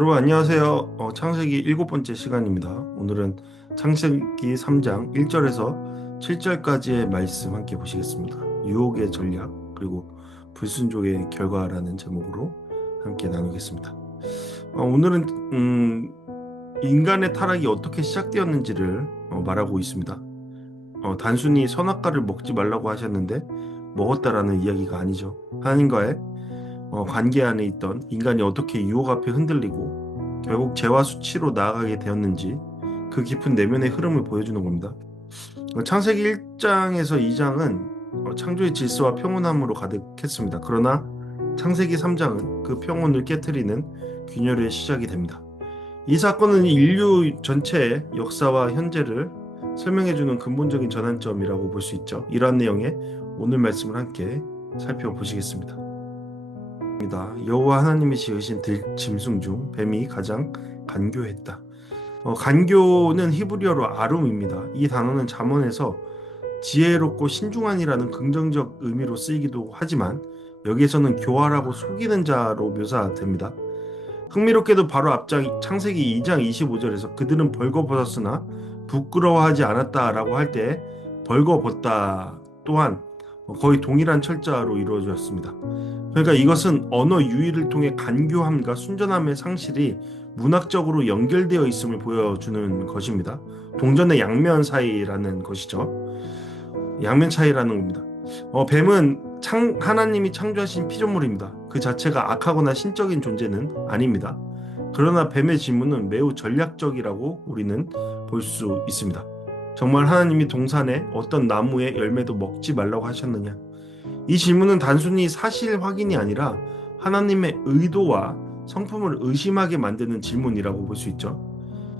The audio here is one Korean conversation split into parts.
여러분 안녕하세요. 창세기 일곱 번째 시간입니다. 오늘은 창세기 3장 1절에서 7절까지의 말씀 함께 보시겠습니다. 유혹의 전략 그리고 불순종의 결과라는 제목으로 함께 나누겠습니다. 오늘은 인간의 타락이 어떻게 시작되었는지를 말하고 있습니다. 단순히 선악과를 먹지 말라고 하셨는데 먹었다라는 이야기가 아니죠. 하나님과의 관계 안에 있던 인간이 어떻게 유혹 앞에 흔들리고 결국 죄와 수치로 나아가게 되었는지 그 깊은 내면의 흐름을 보여주는 겁니다. 창세기 1장에서 2장은 창조의 질서와 평온함으로 가득했습니다. 그러나 창세기 3장은 그 평온을 깨트리는 균열의 시작이 됩니다. 이 사건은 인류 전체의 역사와 현재를 설명해주는 근본적인 전환점이라고 볼 수 있죠. 이러한 내용의 오늘 말씀을 함께 살펴보시겠습니다. 여호와 하나님이 지으신 들짐승 중 뱀이 가장 간교했다. 간교는 히브리어로 아룸입니다. 이 단어는 잠언에서 지혜롭고 신중한이라는 긍정적 의미로 쓰이기도 하지만 여기에서는 교활하고 속이는 자로 묘사됩니다. 흥미롭게도 바로 앞장 창세기 2장 25절에서 그들은 벌거벗었으나 부끄러워하지 않았다라고 할 때 벌거벗다 또한 거의 동일한 철자로 이루어졌습니다. 그러니까 이것은 언어 유희를 통해 간교함과 순전함의 상실이 문학적으로 연결되어 있음을 보여주는 것입니다. 동전의 양면 사이라는 것이죠. 양면 차이라는 겁니다. 뱀은 하나님이 창조하신 피조물입니다. 그 자체가 악하거나 신적인 존재는 아닙니다. 그러나 뱀의 질문은 매우 전략적이라고 우리는 볼 수 있습니다. 정말 하나님이 동산에 어떤 나무의 열매도 먹지 말라고 하셨느냐? 이 질문은 단순히 사실 확인이 아니라 하나님의 의도와 성품을 의심하게 만드는 질문이라고 볼 수 있죠.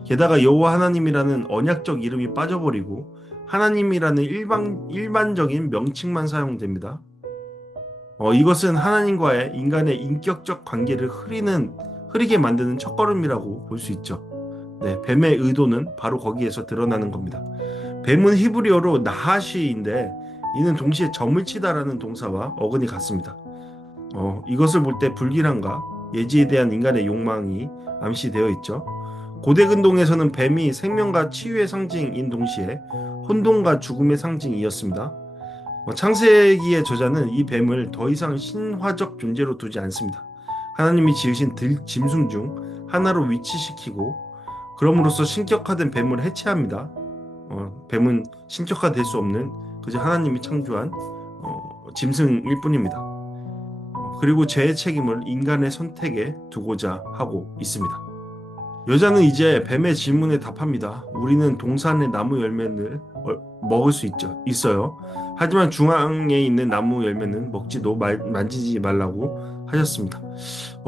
게다가 여호와 하나님이라는 언약적 이름이 빠져버리고 하나님이라는 일반적인 명칭만 사용됩니다. 이것은 하나님과의 인간의 인격적 관계를 흐리게 만드는 첫걸음이라고 볼 수 있죠. 네, 뱀의 의도는 바로 거기에서 드러나는 겁니다. 뱀은 히브리어로 나하시인데 이는 동시에 점을 치다라는 동사와 어근이 같습니다. 이것을 볼 때 불길함과 예지에 대한 인간의 욕망이 암시되어 있죠. 고대 근동에서는 뱀이 생명과 치유의 상징인 동시에 혼돈과 죽음의 상징이었습니다. 창세기의 저자는 이 뱀을 더 이상 신화적 존재로 두지 않습니다. 하나님이 지으신 짐승 중 하나로 위치시키고 그럼으로써 신격화된 뱀을 해체합니다. 뱀은 신격화될 수 없는 그저 하나님이 창조한 짐승일 뿐입니다. 그리고 죄의 책임을 인간의 선택에 두고자 하고 있습니다. 여자는 이제 뱀의 질문에 답합니다. 우리는 동산의 나무 열매를 먹을 수 있어요. 하지만 중앙에 있는 나무 열매는 먹지도 만지지 말라고 하셨습니다.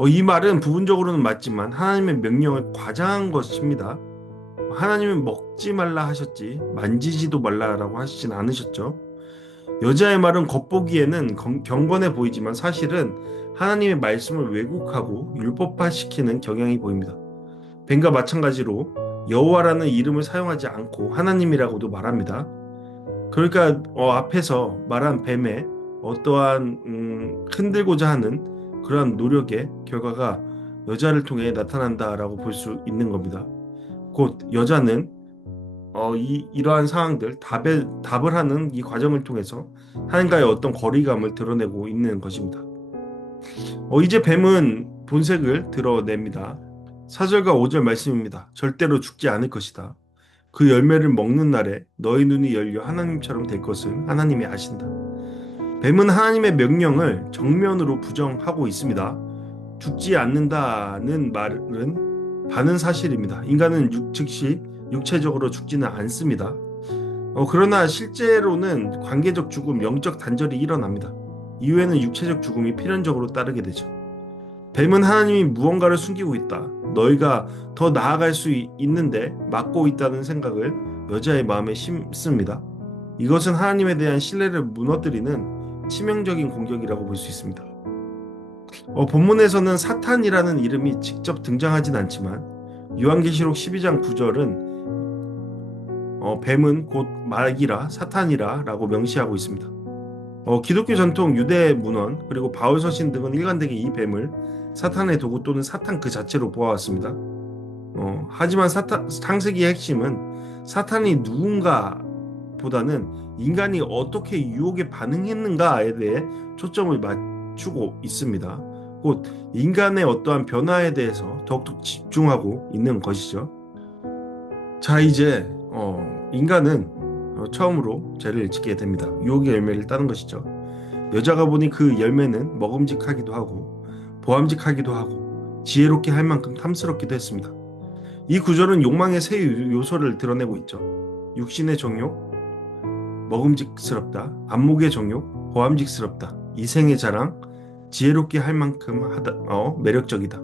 이 말은 부분적으로는 맞지만 하나님의 명령을 과장한 것입니다. 하나님은 먹지 말라 하셨지 만지지도 말라라고 하시진 않으셨죠. 여자의 말은 겉보기에는 경건해 보이지만 사실은 하나님의 말씀을 왜곡하고 율법화시키는 경향이 보입니다. 뱀과 마찬가지로 여호와라는 이름을 사용하지 않고 하나님이라고도 말합니다. 그러니까 앞에서 말한 뱀의 어떠한 흔들고자 하는 그러한 노력의 결과가 여자를 통해 나타난다라고 볼 수 있는 겁니다. 곧 여자는 이러한 상황들 답을 하는 이 과정을 통해서 하나님과의 어떤 거리감을 드러내고 있는 것입니다. 이제 뱀은 본색을 드러냅니다. 4절과 5절 말씀입니다. 절대로 죽지 않을 것이다. 그 열매를 먹는 날에 너희 눈이 열려 하나님처럼 될 것을 하나님이 아신다. 뱀은 하나님의 명령을 정면으로 부정하고 있습니다. 죽지 않는다는 말은 반은 사실입니다. 인간은 즉시 육체적으로 죽지는 않습니다. 그러나 실제로는 관계적 죽음, 영적 단절이 일어납니다. 이후에는 육체적 죽음이 필연적으로 따르게 되죠. 뱀은 하나님이 무언가를 숨기고 있다. 너희가 더 나아갈 수 있는데 막고 있다는 생각을 여자의 마음에 심습니다. 이것은 하나님에 대한 신뢰를 무너뜨리는 치명적인 공격이라고 볼 수 있습니다. 본문에서는 사탄이라는 이름이 직접 등장하진 않지만 요한계시록 12장 9절은 뱀은 곧 마귀라 사탄이라 라고 명시하고 있습니다. 기독교 전통, 유대 문헌, 그리고 바울 서신 등은 일관되게 이 뱀을 사탄의 도구 또는 사탄 그 자체로 보아왔습니다. 하지만 창세기의 핵심은 사탄이 누군가보다는 인간이 어떻게 유혹에 반응했는가에 대해 초점을 맞추고 있습니다. 곧 인간의 어떠한 변화에 대해서 더욱더 집중하고 있는 것이죠. 자, 이제 인간은 처음으로 죄를 짓게 됩니다. 유혹의 열매를 따는 것이죠. 여자가 보니 그 열매는 먹음직하기도 하고 보암직하기도 하고 지혜롭게 할 만큼 탐스럽기도 했습니다. 이 구절은 욕망의 세 요소를 드러내고 있죠. 육신의 정욕, 먹음직스럽다. 안목의 정욕, 보암직스럽다. 이생의 자랑, 지혜롭게 할 만큼 매력적이다.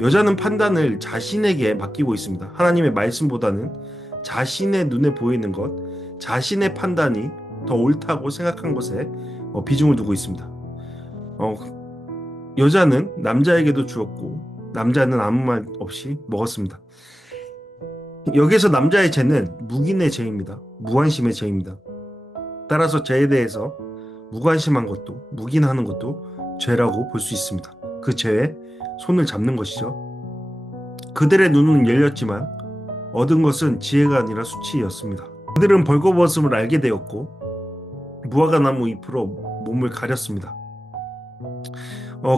여자는 판단을 자신에게 맡기고 있습니다. 하나님의 말씀보다는 자신의 눈에 보이는 것, 자신의 판단이 더 옳다고 생각한 것에 비중을 두고 있습니다. 여자는 남자에게도 주었고 남자는 아무 말 없이 먹었습니다. 여기서 남자의 죄는 묵인의 죄입니다. 무관심의 죄입니다. 따라서 죄에 대해서 무관심한 것도 묵인하는 것도 죄라고 볼 수 있습니다. 그 죄에 손을 잡는 것이죠. 그들의 눈은 열렸지만 얻은 것은 지혜가 아니라 수치였습니다. 그들은 벌거벗음을 알게 되었고 무화과 나무 잎으로 몸을 가렸습니다.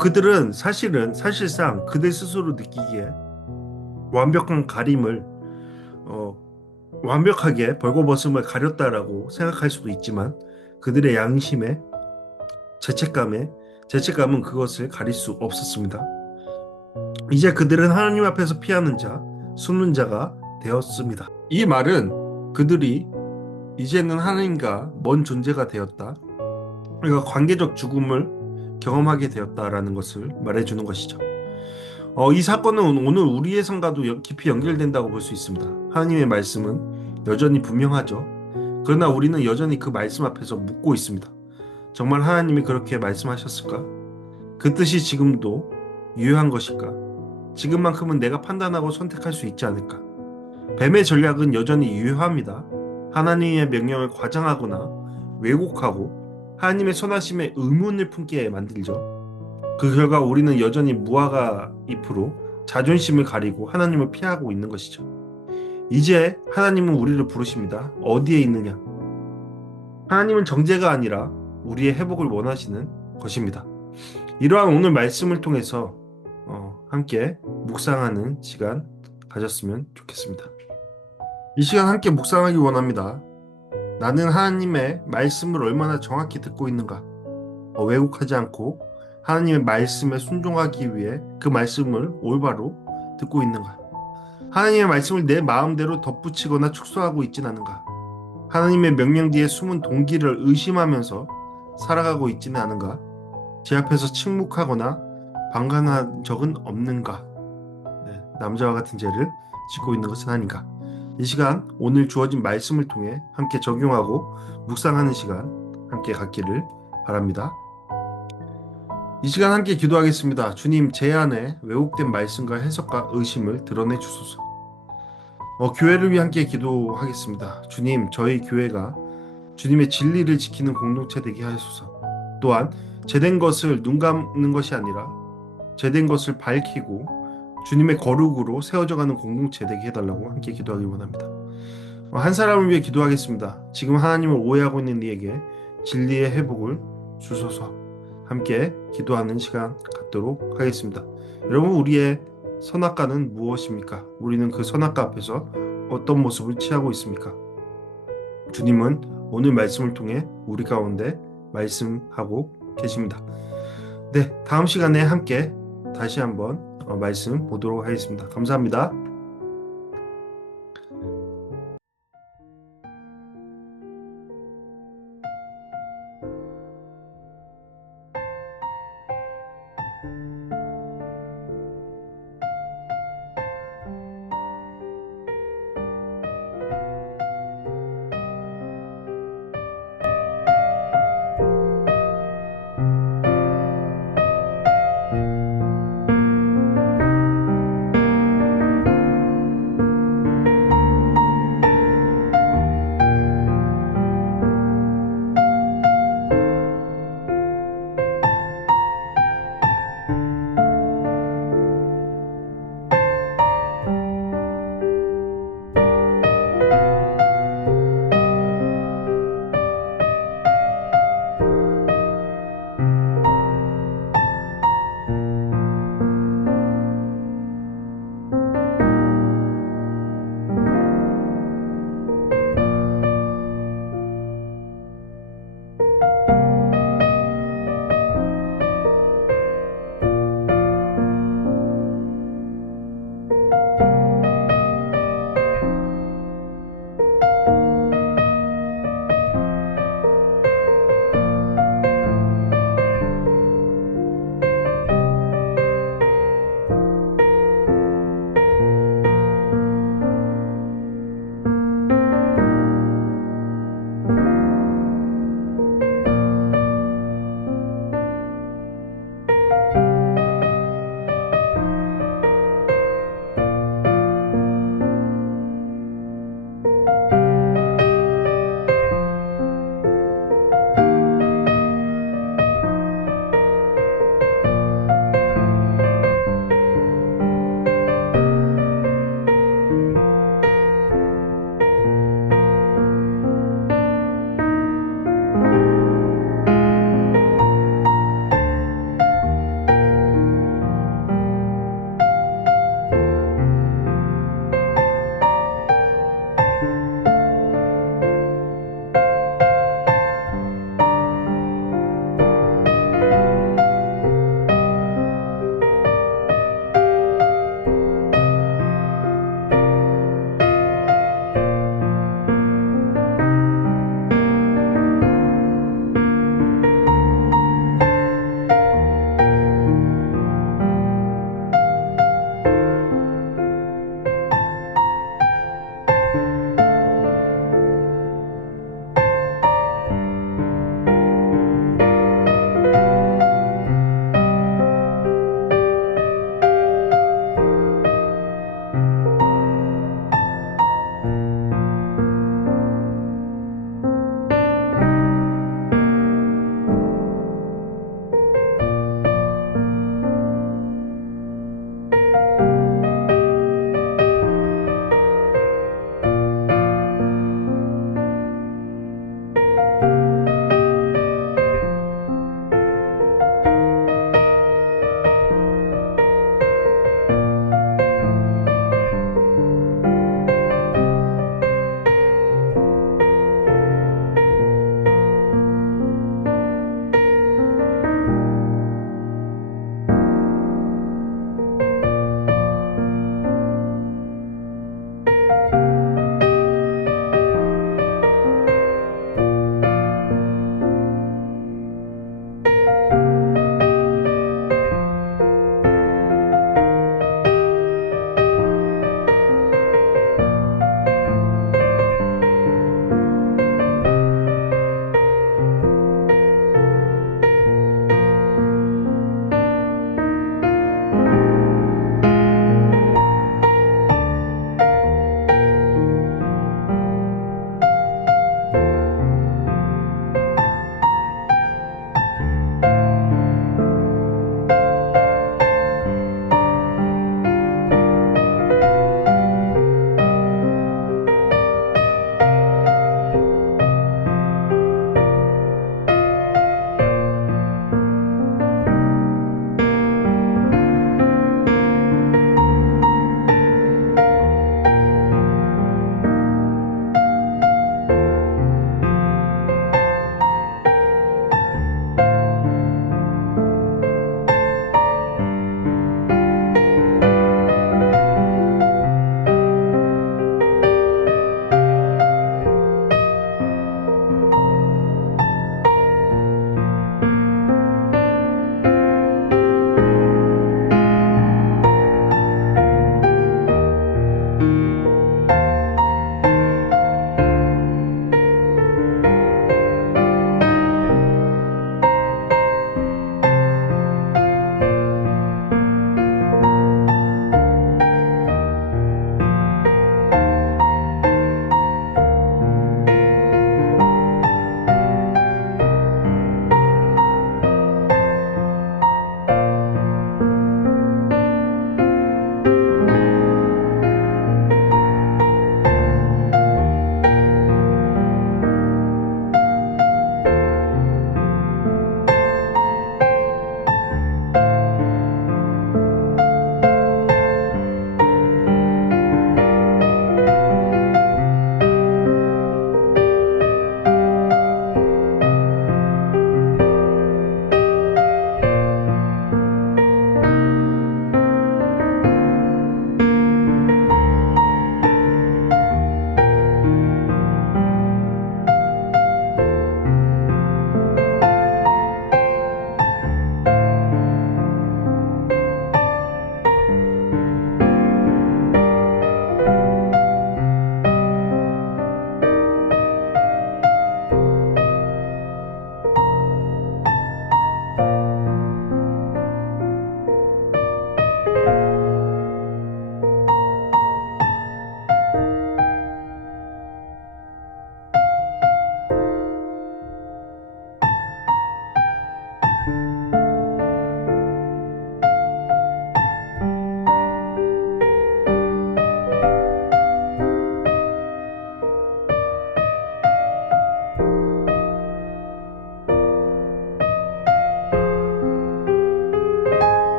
그들은 사실상 그들 스스로 느끼기에 완벽한 가림을 완벽하게 벌거벗음을 가렸다라고 생각할 수도 있지만 그들의 양심에 죄책감은 그것을 가릴 수 없었습니다. 이제 그들은 하나님 앞에서 피하는 자, 숨는 자가 되었습니다. 이 말은 그들이 이제는 하나님과 먼 존재가 되었다. 그러니까 관계적 죽음을 경험하게 되었다라는 것을 말해주는 것이죠. 이 사건은 오늘 우리의 삶과도 깊이 연결된다고 볼 수 있습니다. 하나님의 말씀은 여전히 분명하죠. 그러나 우리는 여전히 그 말씀 앞에서 묻고 있습니다. 정말 하나님이 그렇게 말씀하셨을까? 그 뜻이 지금도 유효한 것일까? 지금만큼은 내가 판단하고 선택할 수 있지 않을까? 뱀의 전략은 여전히 유효합니다. 하나님의 명령을 과장하거나 왜곡하고 하나님의 선하심에 의문을 품게 만들죠. 그 결과 우리는 여전히 무화과 잎으로 자존심을 가리고 하나님을 피하고 있는 것이죠. 이제 하나님은 우리를 부르십니다. 어디에 있느냐? 하나님은 정죄가 아니라 우리의 회복을 원하시는 것입니다. 이러한 오늘 말씀을 통해서 함께 묵상하는 시간 가졌으면 좋겠습니다. 이 시간 함께 묵상하기 원합니다. 나는 하나님의 말씀을 얼마나 정확히 듣고 있는가? 왜곡하지 않고 하나님의 말씀에 순종하기 위해 그 말씀을 올바로 듣고 있는가? 하나님의 말씀을 내 마음대로 덧붙이거나 축소하고 있진 않은가? 하나님의 명령 뒤에 숨은 동기를 의심하면서 살아가고 있지는 않은가? 제 앞에서 침묵하거나 방관한 적은 없는가? 남자와 같은 죄를 짓고 있는 것은 아닌가? 이 시간 오늘 주어진 말씀을 통해 함께 적용하고 묵상하는 시간 함께 갖기를 바랍니다. 이 시간 함께 기도하겠습니다. 주님, 제 안에 왜곡된 말씀과 해석과 의심을 드러내 주소서. 교회를 위해 함께 기도하겠습니다. 주님, 저희 교회가 주님의 진리를 지키는 공동체 되게 하소서. 또한 죄된 것을 눈 감는 것이 아니라 죄된 것을 밝히고 주님의 거룩으로 세워져가는 공동체 되게 해달라고 함께 기도하기 원합니다. 한 사람을 위해 기도하겠습니다. 지금 하나님을 오해하고 있는 이에게 진리의 회복을 주소서. 함께 기도하는 시간 갖도록 하겠습니다. 여러분, 우리의 선악과는 무엇입니까? 우리는 그 선악과 앞에서 어떤 모습을 취하고 있습니까? 주님은 오늘 말씀을 통해 우리 가운데 말씀하고 계십니다. 네, 다음 시간에 함께 다시 한번 말씀 보도록 하겠습니다. 감사합니다.